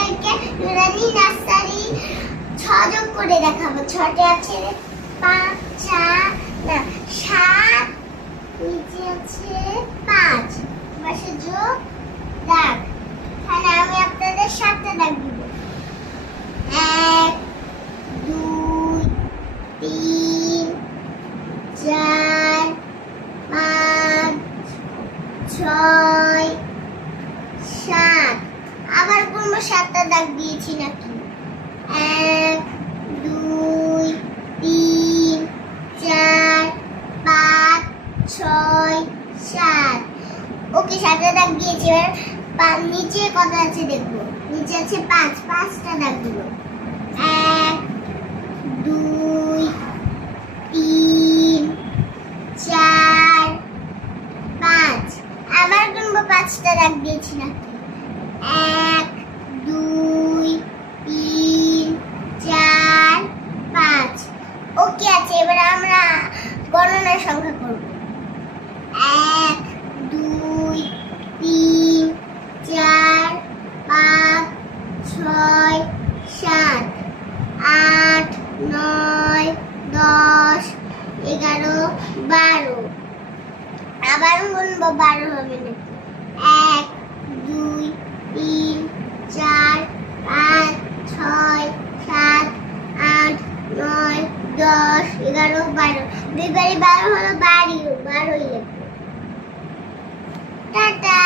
আপনাদেরকে নুরানি নার্সারি ছযোগ করে দেখাবো। ছটে আছে পাঁচ, চার, না, সাত, নিচে আছে পাঁচ। পাশে যোগ দাগ তাহলে আমি আপনাদের সাতটা ডাক দিব এক, দুই, তিন, চার, পাঁচ, ছয়, সাত। আবার কোনো সাতটা দাগ দিয়েছি নাকি? এক, দুই, তিন, চার, পাঁচ, ছয়, সাত। ওকে, সাতটা দাগ দিয়েছি। এবার নিচে কত আছে দেখব? নিচে আছে পাঁচ। পাঁচটা দাগ দিব। এক, দুই, তিন, চার, পাঁচ। আবার গুনবো পাঁচটা দাগ দিয়েছি নাকি? এক দুই তিন চার পাঁচ ওকে আছে এবার আমরা গণনার সংখ্যা করব এক, দুই, তিন, চার, পাঁচ, ছয়, সাত, আট, নয়, দশ, এগারো, বারো। আবার গুনবো বারো হবে নাকি? এক, দুই, তিন চার পাঁচ ছয় সাত আট নয় দশ বারো। দুই বাড়ি বারো হলো বাড়ি বারোই লাগবে টাটা।